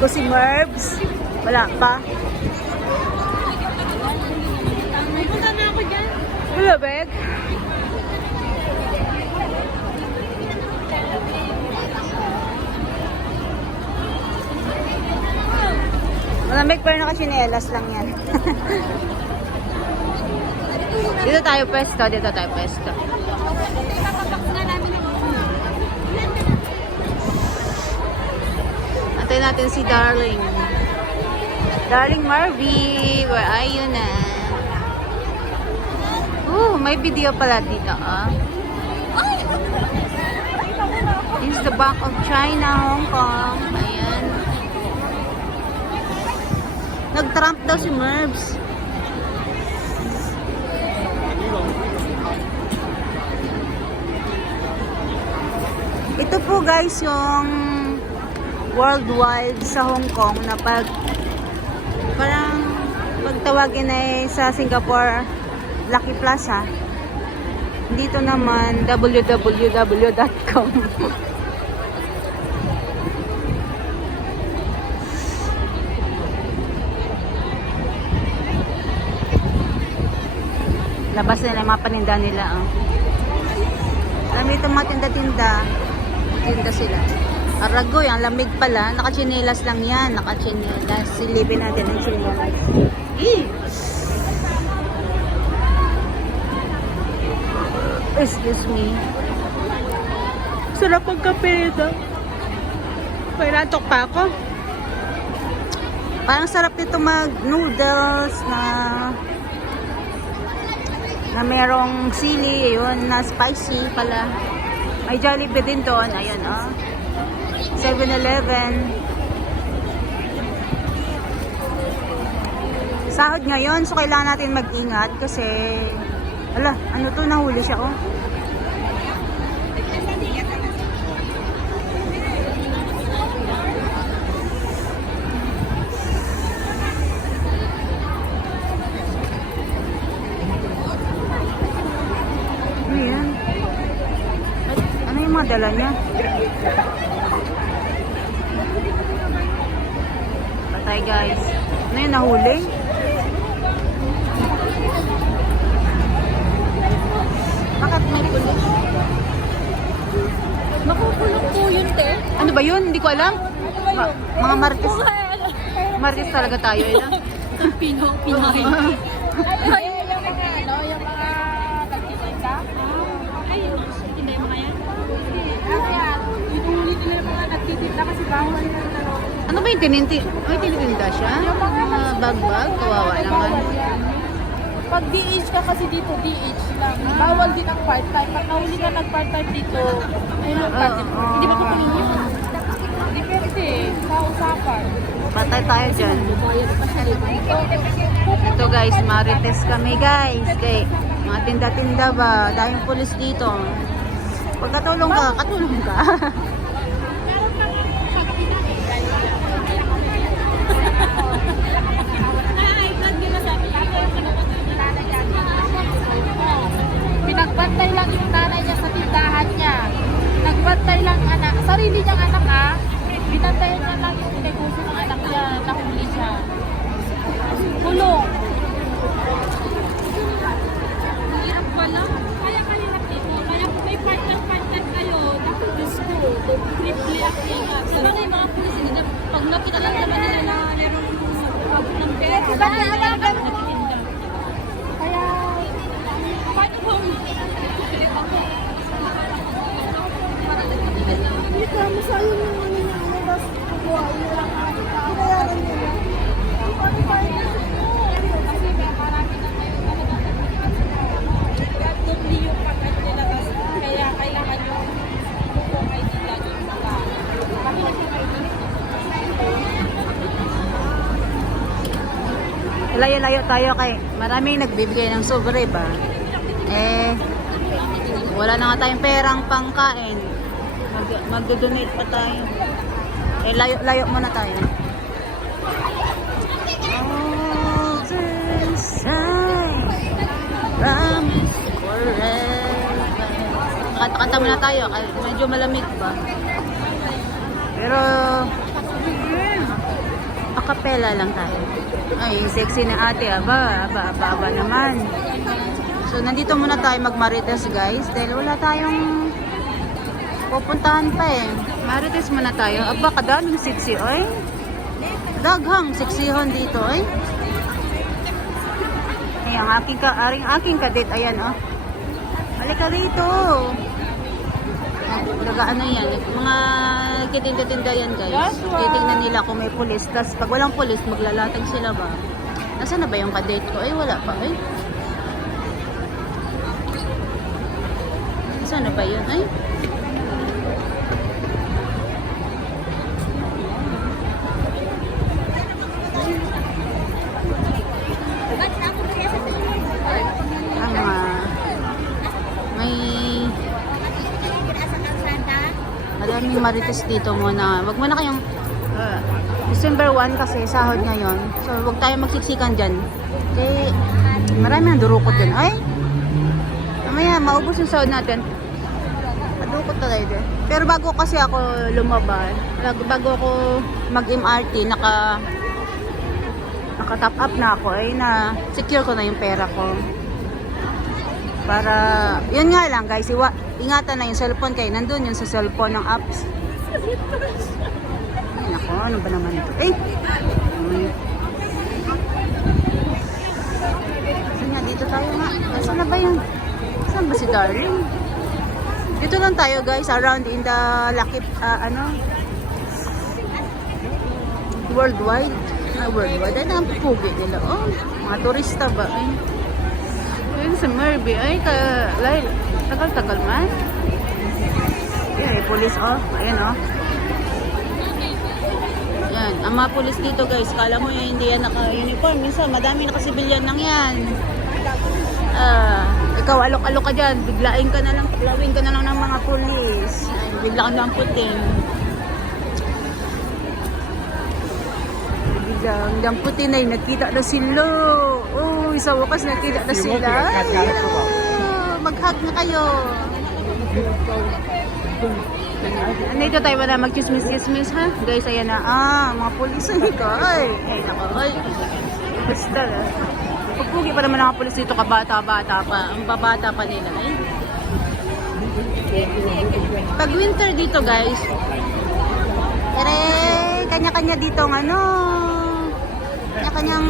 ko si Merbs. Wala pa. Punta na ako dyan. Wala, Beg. Malamig pero naka-chinelas lang yan. Dito tayo pwesto, dito tayo pwesto. Antayin natin si Darling. Darling Marvy, where are you na? May video pala dito, ah. This is the back of China, Hong Kong. Ayan. Nag-Trump daw si Merbs. Ito po guys yung worldwide sa Hong Kong na parang pagtawagin ay sa Singapore Lucky Plaza. Dito naman www.com. Labas nila yung mga paninda nila. Oh. Alam mo itong mga tinda-tinda. Tinda sila. Aragoy, ang lamig pala. Nakachinelas lang yan. Nakachinelas. Silipin natin ang chinelas. Excuse me. Sarap ang kape nito. May natok pa ako. Parang sarap nito mag-noodles na merong sili, yun, na spicy pala. May Jollibee din doon, ayun, oh. 7-Eleven. Sahod ngayon, so kailangan natin mag-ingat kasi, ala, ano to, nahuli siya, oh. Dala niya. Patay guys. Ano yun, nahuli? Bakit may pulis? Makukulong po yun, te. Ano ba yun? Hindi ko alam. Mga martes. Martes talaga tayo. Pino. Ay, yung mga nagtitinda. Ay, hindi mga yan. Inuulit nila yung mga nagtitinda kasi bawal nila na. Ano ba yung tinitinda siya? Mga bag-bag? Kawawa naman. Pag DH ka kasi dito, DH lang. Bawal din ang part-time. Pag nahuli ka nag-part-time dito, ayun part-time. Hindi ba ito kunin? Depende. Sa usapan. Patay tayo dyan. Ito guys, marites kami guys. Kay mga tinda-tinda ba? Daming pulis dito. Pag katulong ka. Pinagbantay lang yung nanay niya sa tindahan niya. Nagbantay lang anak. Sarili niyang anak ha. Binantayan niya lang yung negosyo ng anak niya. Nahuli siya. Kulong. Hirap pala. Kaya kahirap dito. Kaya kung may partner kayo, Diyos ko, triple up ingat. Sana na yung mga pulis, pag nakita lang naman nila na meron ng pera. Kaya, paano kung hindi ka masayang yung ano niya, mas kukuha yun lang. Kinayaran nila. Paano tayo? Kasi marami na tayo talaga. Dubli yung pag-at nila. Kaya kailangan yung kukuha nila yung mga. Layo-layo tayo kay maraming nagbibigay ng sobre ba? Wala na nga tayong perang pangkain. Magdo-donate pa tayo. Layo-layo muna tayo. All this time, promise forever. Kanta muna tayo. Medyo malamig ba? Pero Acapella lang tayo. Ay, sexy na ate. Aba naman. So, nandito muna tayo magmarites guys. Dahil wala tayong pupuntahan pa eh. Marites muna tayo. Aba, kadaming sexy oy. Daghang seksihon dito oy. Ay, aking kadit. Ayan oh. Halika rito. Ano yan, mga kitinda-tinda yan guys. Titignan nila kung may pulis. Tapos pag walang pulis, maglalatag sila ba? Nasaan na ba yung kadate ko? Ay, wala pa. Ay. Nasaan na ba yun? Ay. Maraming marites dito muna. Wag muna kayong December 1 kasi sahod ngayon. So wag tayo magsiksikan dyan. Kasi marami ang durukot dyan. Ay! Mamaya, maubos yung sahod natin. Madurukot tayo dyan. Pero bago kasi ako lumabas, bago ako mag-MRT, naka-top up na ako. Ay na secure ko na yung pera ko. Para, yun nga lang guys, ingatan na yung cellphone kayo. Nandun yun sa cellphone ng apps. Nako, ano ba naman ito? Eh! Kasi nga, dito tayo nga. Saan na ba yun? Saan ba si Darling? Dito lang tayo guys, around in the Lakip, worldwide. Worldwide. Ay, nakapugi nila. Oh, mga turista ba? Ay. Yun sa Merby. Ay, tagal-tagal man. Yan, may police oh. Ayan oh. Yan, ang mga police dito guys, kala mo yung hindi yan naka-uniform. Minsan, madami naka-civilian lang yan. Ikaw, alok-alok ka dyan. Biglain ka na lang ng mga police. Ay, bigla ka lang putin. Biglang damputin ay nakita na sila. Oh, sa wakas nakita na sila. Mag-hug na kayo. Nandito tayo na mag-chismis-chismis ha. Guys, ayan na. Mga pulis ko. Ay, nako. Ay, basta na. Pagpugi pa naman ang mga pulis dito, kabata-bata pa. Ang babata pa nila. Eh. Pag winter dito guys, kanya-kanya dito ng kanya-kanyang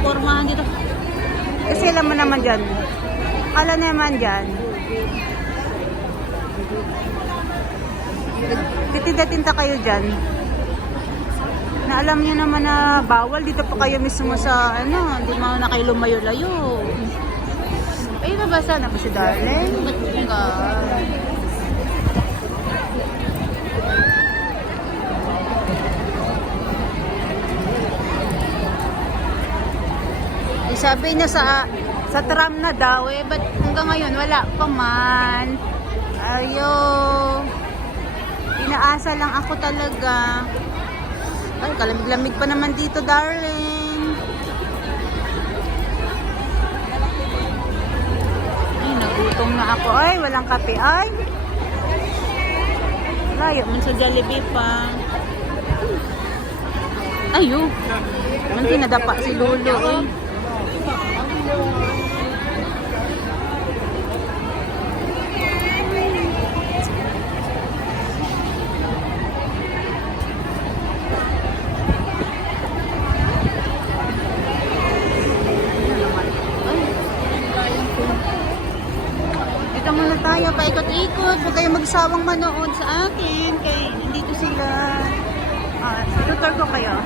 pormahan dito. Kasi alam mo naman dyan. Alam naman dyan. Titinda-tinda kayo dyan. Na alam nyo naman na bawal. Dito po kayo mismo sa hindi mo na kayo lumayo-layo. Ay, nabasa na ba si Darling? Ba't ka? Sabi niya sa tram na daw ba't hanggang ngayon wala pa man. Ayo. Inaasa lang ako talaga. Ay, kalamig-lamig pa naman dito, darling. Ay, nagutom na ako. Ay, walang kape. Ay. Layo man sa Jollibee pa. Ayo. Man pinadapa si Lolo. Eh. Dito muna tayo, paikot-ikot. Huwag kayo magsawang manood sa akin. Kaya nandito sila. Tutor ko kayo.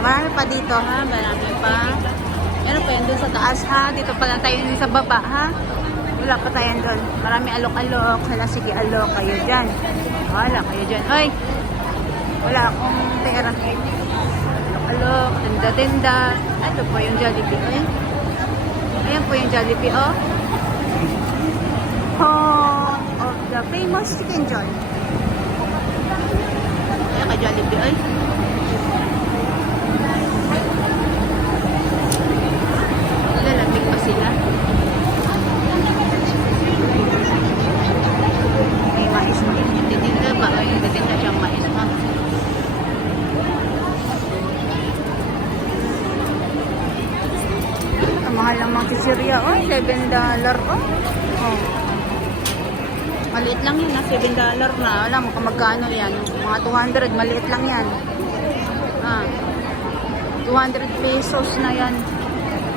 Marami pa dito ha, marami pa. Meron pa yan dun sa taas ha, dito pa lang tayo sa baba ha. Wala pa tayo doon. Marami alok-alok. Hala, sige alok kayo dyan. Wala kayo dyan. Oy! Wala akong pera. Alok-alok, tinda-tinda. Ito po yung Jollibee. Oy. Ayan po yung Jollibee oh. Home of the famous Chicken Joy. Ayan ka Jollibee oy. Mahal ng mga chichirya. Oh, $7. Oh. Maliit lang yun, $7 na. Alam mo kung magkano yan. Mga 200, maliit lang yan. 200 pesos na yan.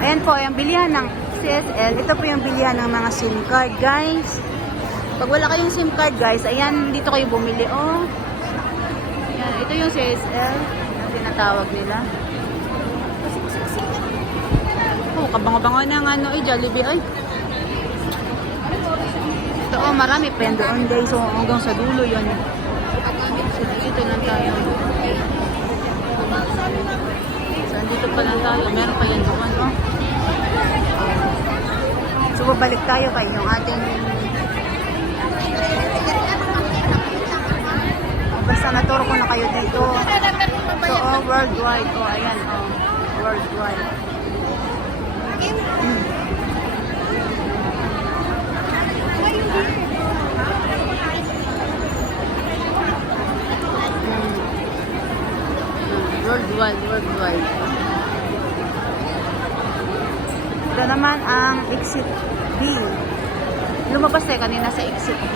Ayan po, yung bilihan ng CSL. Ito po yung bilihan ng mga SIM card, guys. Pag wala kayong SIM card, guys, ayan, dito kayo bumili. Oh. Ayan, ito yung CSL na tinatawag nila. Oh, kabango-bango ng ano, Jollibee, ay. Ito, oh, marami pa yan doon, guys. So, hanggang sa dulo yun. So, dito lang tayo. So, dito pa lang tayo. Meron pa yan doon, oh. So, babalik tayo kay yung ating... Oh, basta naturo ko na kayo dito. So, oh, worldwide. Oh, ayan, oh. Worldwide. Worldwide. Ito naman ang exit B. Lumabas tayo kanina sa exit B.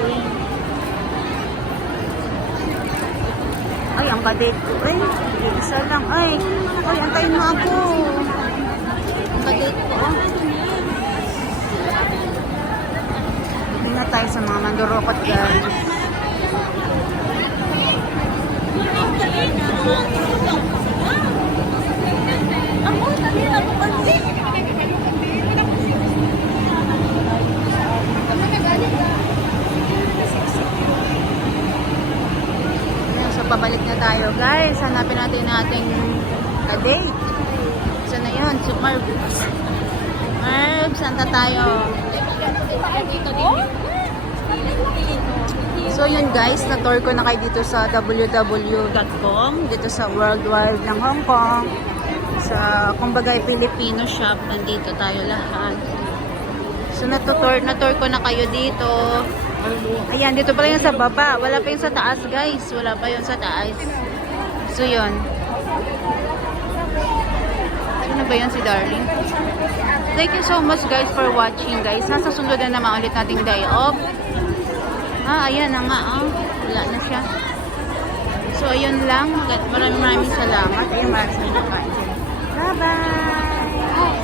Ay, ang kadate ko. Ay, isa lang. Ay, antayin mo ako. Ang kadate ko. Oh. Tingnan tayo sa mga mandurokot, guys. So, pabalik na tayo, guys. Hanapin natin ating kadate. So, na yun. So, Marv's, saan tayo? So yun guys, na-tour ko na kayo dito sa www.com, dito sa worldwide ng Hong Kong, sa kumbagay Filipino shop, nandito tayo lahat. So na-tour ko na kayo dito. Ayan, dito pala yung sa baba, wala pa yung sa taas guys, wala pa yung sa taas. So yun. Ano ba yun si Darling? Thank you so much guys for watching guys. Nasa sunod na naman ulit nating day off. Ayan na nga, oh. Wala na siya. So, ayun lang. Maraming salamat. Ayun, maraming salamat. Bye-bye!